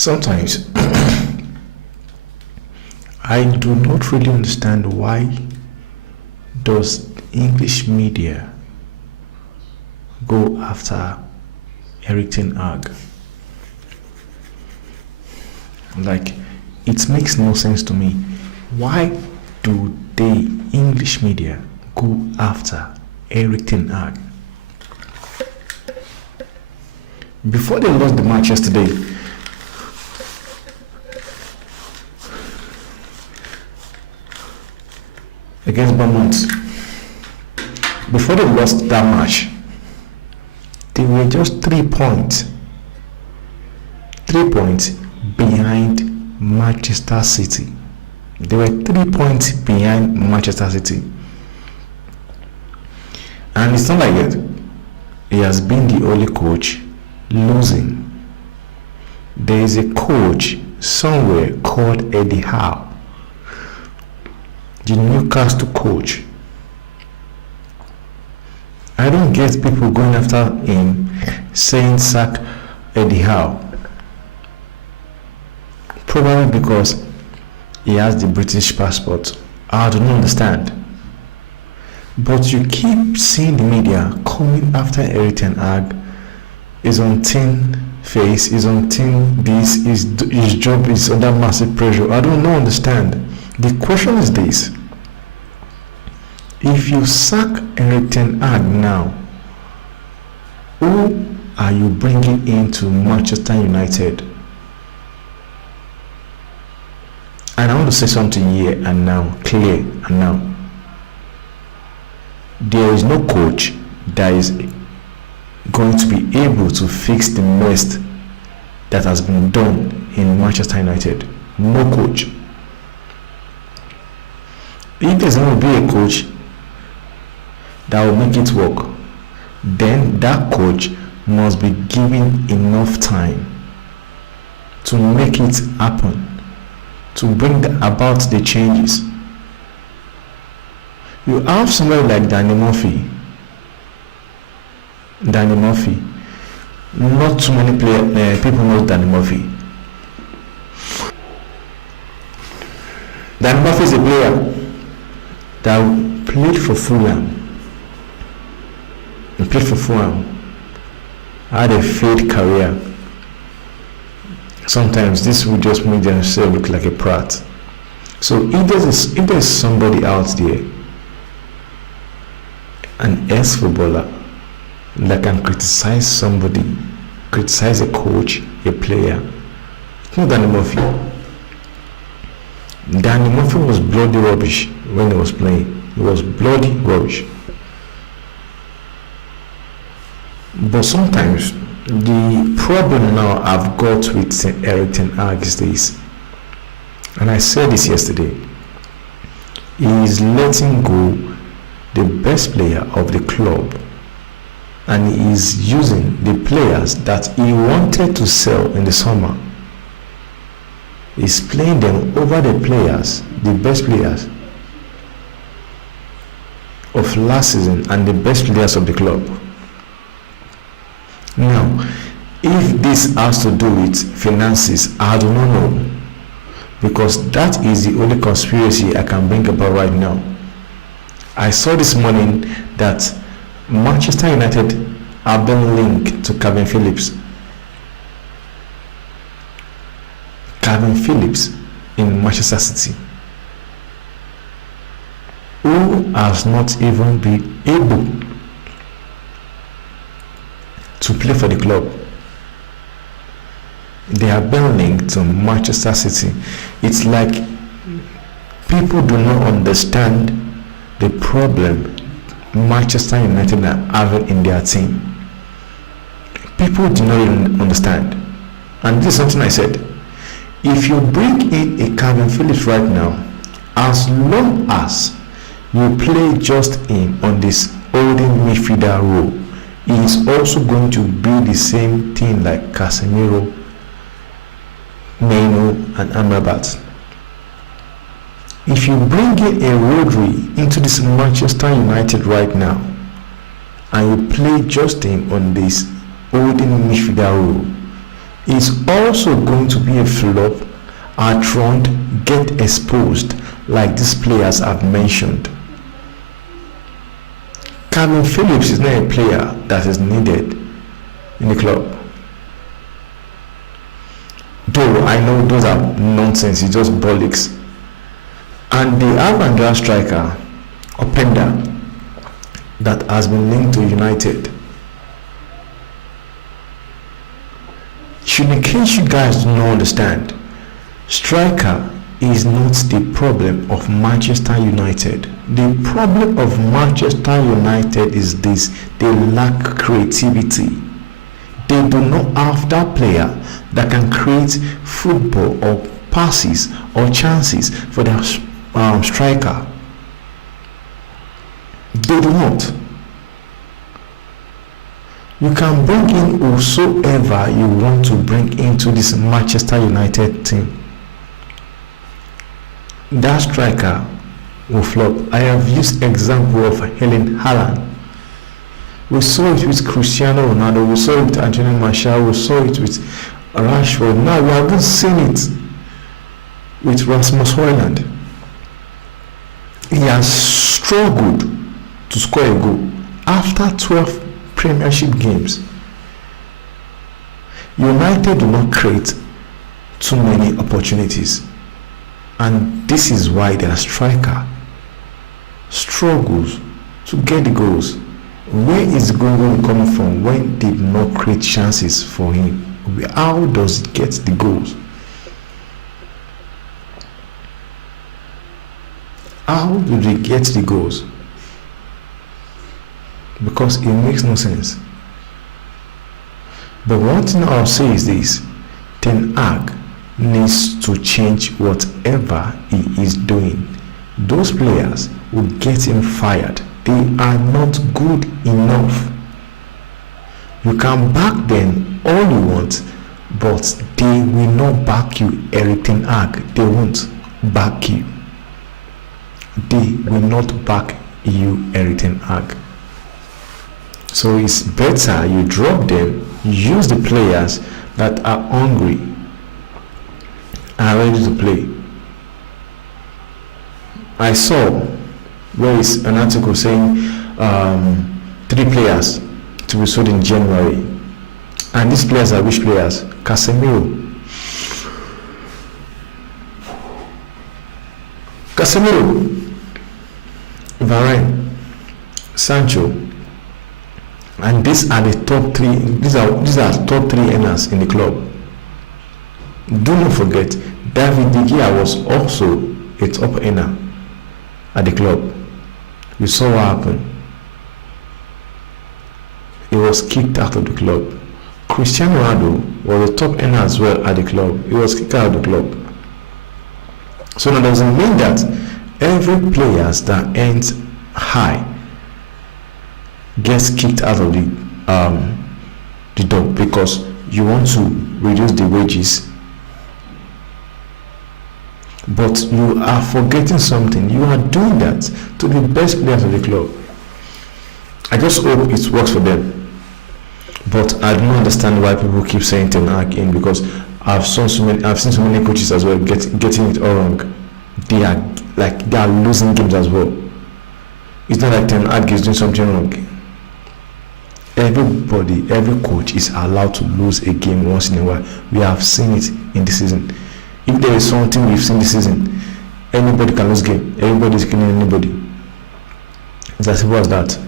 Sometimes I do not really understand why does English media go after Eric Ten Hag. Like, it makes no sense to me. Why do the English media go after Eric Ten Hag? Before they lost the match yesterday, against Bournemouth, before they lost that match, they were just 3 points behind Manchester City. They were 3 points behind Manchester City. And it's not like it. He has been the only coach losing. There is a coach somewhere called Eddie Howe, the Newcastle coach. I don't get people going after him saying sack Eddie Howe. Probably because he has the British passport. I do not understand. But you keep seeing the media coming after Eric Ten Hag. Is on thin face, is on thin this, his job is under massive pressure. I don't understand. The question is this: if you sack Eric Ten Hag now, who are you bringing into Manchester United? And I want to say something here and now, clear and now. There is no coach that is going to be able to fix the mess that has been done in Manchester United. No coach. If there's going to be a coach that will make it work, then that coach must be given enough time to make it happen, to bring about the changes. You have somebody like Danny Murphy. Not too many people know Danny Murphy. Danny Murphy is a player that played for Fulham. He played for Fulham. Had a failed career. Sometimes this will just make themselves look like a prat. So if there's somebody out there, an ex-footballer, that can criticize somebody, criticize a coach, a player, it's not Danny Murphy. Danny Murphy was bloody rubbish when he was playing. He was bloody rubbish. But sometimes the problem now I've got with Eric Ten Hag is this, and I said this yesterday: he is letting go the best player of the club, and he is using the players that he wanted to sell in the summer. He's playing them over the players, the best players of last season and the best players of the club. Now, if this has to do with finances, I do not know, because that is the only conspiracy I can bring about right now. I saw this morning that Manchester United have been linked to Calvin Phillips. Calvin Phillips in Manchester City, who has not even been able to play for the club. They have been linked to Manchester City. It's like people do not understand the problem Manchester United are having in their team. People do not even understand. And this is something I said. If you bring in a Calvin Phillips right now, as long as you play just him on this holding midfielder role, he is also going to be the same thing like Casemiro, Maino, and Amrabat. If you bring in a Rodri into this Manchester United right now, and you play just him on this holding midfielder role, is also going to be a flop at round, get exposed like these players have mentioned. Calvin Phillips is not a player that is needed in the club. Though I know those are nonsense, it's just bollocks. And they have another striker, Openda, that has been linked to United. In case you guys do not understand, striker is not the problem of Manchester United. The problem of Manchester United is this: they lack creativity. They do not have that player that can create football or passes or chances for their striker. They do not. You can bring in whosoever you want to bring into this Manchester United team. That striker will flop. I have used example of Helen Haaland. We saw it with Cristiano Ronaldo, we saw it with Anthony Martial, we saw it with Rashford. Now we haven't seen it with Rasmus Højlund. He has struggled to score a goal after 12 Premiership games. United do not create too many opportunities, and this is why their striker struggles to get the goals. Where is the goal coming from when they did not create chances for him? How does it get the goals? How do they get the goals? Because it makes no sense. But one thing I'll say is this: Ten Hag needs to change whatever he is doing. Those players will get him fired. They are not good enough. You can back them all you want, but they will not back you, Eric Ten Hag. They won't back you. They will not back you, Eric Ten Hag. So it's better you drop them, use the players that are hungry and ready to play. I saw where is an article saying 3 players to be sold in January, and these players are which players? Casemiro, Varane, Sancho, and these are the top 3. These are top 3 earners in the club. Do not forget, David De Gea was also a top earner at the club. You saw what happened. He was kicked out of the club. Cristiano Ronaldo was a top earner as well at the club. He was kicked out of the club. So that doesn't mean that every player that earns high gets kicked out of the door because you want to reduce the wages. But you are forgetting something. You are doing that to the best players of the club. I just hope it works for them. But I don't understand why people keep saying Ten Hag in, because I've seen so many coaches as well getting it all wrong. They are losing games as well. It's not like Ten Hag is doing something wrong. Every coach is allowed to lose a game once in a while. We have seen it in this season. If there is something we've seen this season, anybody can lose game. Everybody is killing anybody. It's as simple as that.